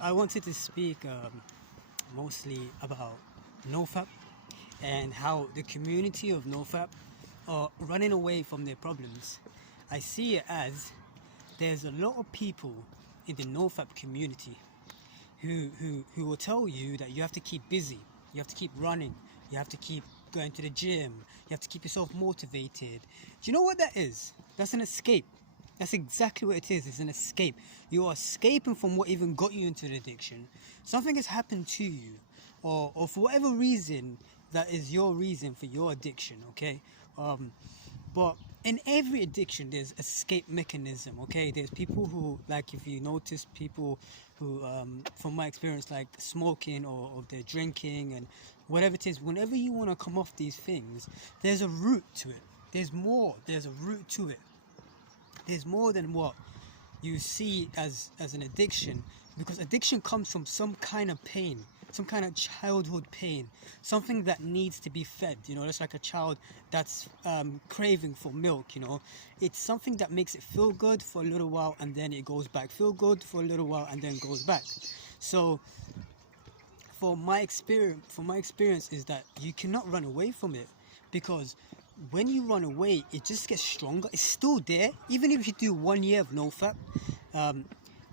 I wanted to speak mostly about NoFap and how the community of NoFap are running away from their problems. I see it as there's a lot of people in the NoFap community who will tell you that you have to keep busy, you have to keep running, you have to keep going to the gym, you have to keep yourself motivated. Do you know what that is? That's an escape. That's exactly what it is. It's an escape. You are escaping from what even got you into the addiction. Something has happened to you, or for whatever reason that is your reason for your addiction, okay? But in every addiction, there's escape mechanism, okay? There's people who, like, if you notice people who, from my experience, like smoking or they're drinking and whatever it is, whenever you want to come off these things, there's a root to it. There's more. There's a root to it. There's more than what you see as an addiction, because addiction comes from some kind of pain, some kind of childhood pain, something that needs to be fed. It's like a child that's craving for milk. It's something that makes it feel good for a little while and then it goes back, feel good for a little while and then goes back. So for my experience is that you cannot run away from it, because when you run away, it just gets stronger. It's still there. Even if you do 1 year of NoFap,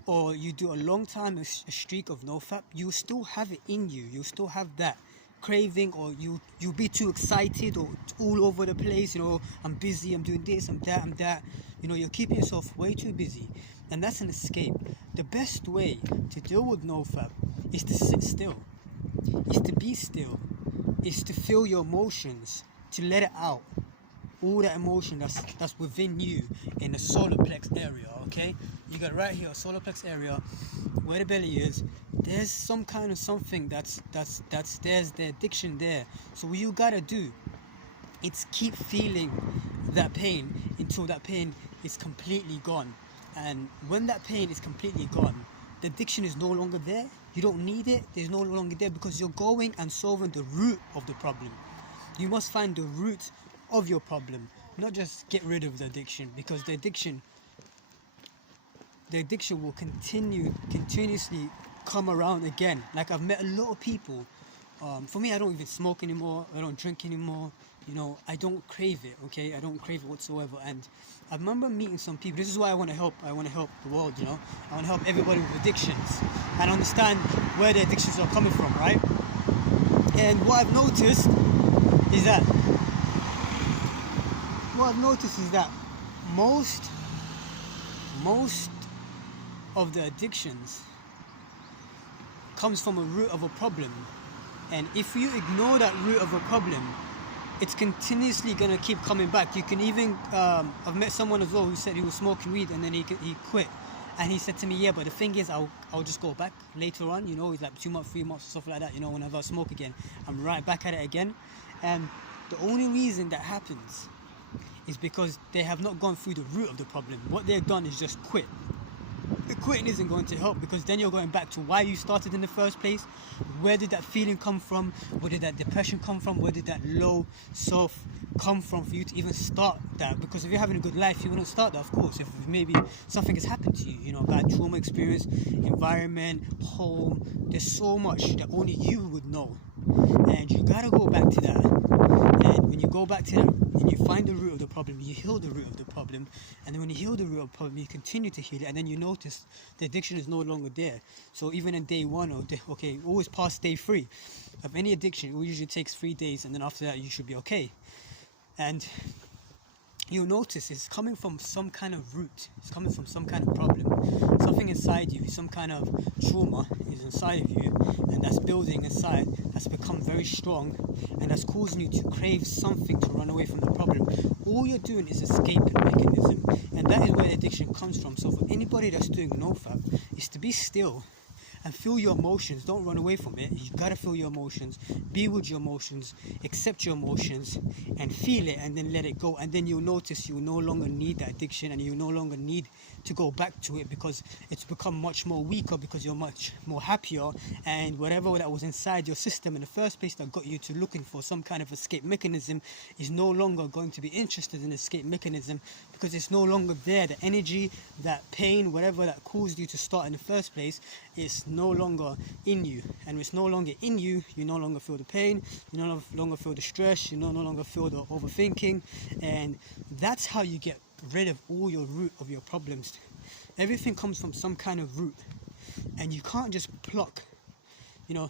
or you do a long time, a streak of NoFap, you still have it in you. You still have that craving, or you'll be too excited or all over the place. I'm busy, I'm doing this, I'm that. You're keeping yourself way too busy. And that's an escape. The best way to deal with NoFap is to sit still, is to be still, is to feel your emotions, to let it out, all that emotion that's within you in the solar plex area. Okay, you got right here, solar plex area, where the belly is. There's some kind of something that's there's the addiction there. So what you gotta do, it's keep feeling that pain until that pain is completely gone. And when that pain is completely gone, the addiction is no longer there. You don't need it. There's no longer there, because you're going and solving the root of the problem. You must find the root of your problem, not just get rid of the addiction, because the addiction will continuously come around again. Like, I've met a lot of people. For me, I don't even smoke anymore. I don't drink anymore. I don't crave it. Okay, I don't crave it whatsoever. And I remember meeting some people. This is why I want to help. I want to help the world. I want to help everybody with addictions and understand where the addictions are coming from, right? And what I've noticed is that most of the addictions comes from a root of a problem, and if you ignore that root of a problem, it's continuously gonna keep coming back. You can even I've met someone as well who said he was smoking weed and then he quit, and he said to me, yeah, but the thing is, I'll just go back later on. It's like 2 months, 3 months, stuff like that. Whenever I smoke again, I'm right back at it again. And the only reason that happens is because they have not gone through the root of the problem. What they've done is just quit. The quitting isn't going to help, because then you're going back to why you started in the first place. Where did that feeling come from? Where did that depression come from? Where did that low self come from for you to even start that? Because if you're having a good life, you wouldn't start that, of course. If maybe something has happened to you, bad trauma experience, environment, home, there's so much that only you would know. And you gotta go back to that. And when you go back to that and you find the root of the problem, you heal the root of the problem. And then when you heal the root of the problem, you continue to heal it. And then you notice the addiction is no longer there. So even in day 1 or always past day 3 of any addiction, it usually takes 3 days. And then after that, you should be okay. And you'll notice it's coming from some kind of root. It's coming from some kind of problem. Something inside you, some kind of trauma is inside of you, and that's building inside, that's become very strong, and that's causing you to crave something to run away from the problem. All you're doing is escaping mechanism, and that is where addiction comes from. So for anybody that's doing NoFap, is to be still and feel your emotions. Don't run away from it. You gotta feel your emotions, be with your emotions, accept your emotions, and feel it, and then let it go. And then you'll notice you no longer need that addiction, and you no longer need to go back to it because it's become much more weaker, because you're much more happier, and whatever that was inside your system in the first place that got you to looking for some kind of escape mechanism is no longer going to be interested in escape mechanism, because it's no longer there. The energy, that pain, whatever that caused you to start in the first place, is no longer in you. And it's no longer in you, you no longer feel the pain, you no longer feel the stress, you no longer feel the overthinking. And that's how you get rid of all your root of your problems. Everything comes from some kind of root, and you can't just pluck, you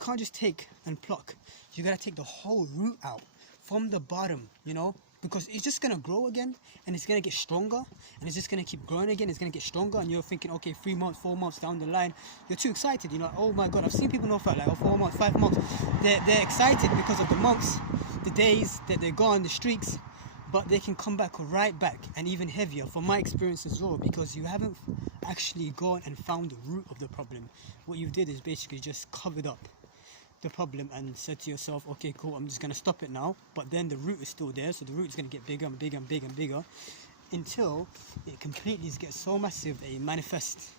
can't just take and pluck. You gotta take the whole root out from the bottom, because it's just gonna grow again, and it's gonna get stronger, and it's just gonna keep growing again. It's gonna get stronger, and you're thinking, okay, 3 months, 4 months down the line, you're too excited. Oh my god, I've seen people know for like 4 months, 5 months. They're excited because of the months, the days that they go on the streaks, but they can come back right back, and even heavier, from my experience as well, because you haven't actually gone and found the root of the problem. What you did is basically just covered up the problem and said to yourself, okay, cool, I'm just going to stop it now. But then the root is still there, so the root is going to get bigger and bigger and bigger and bigger until it completely gets so massive that it manifests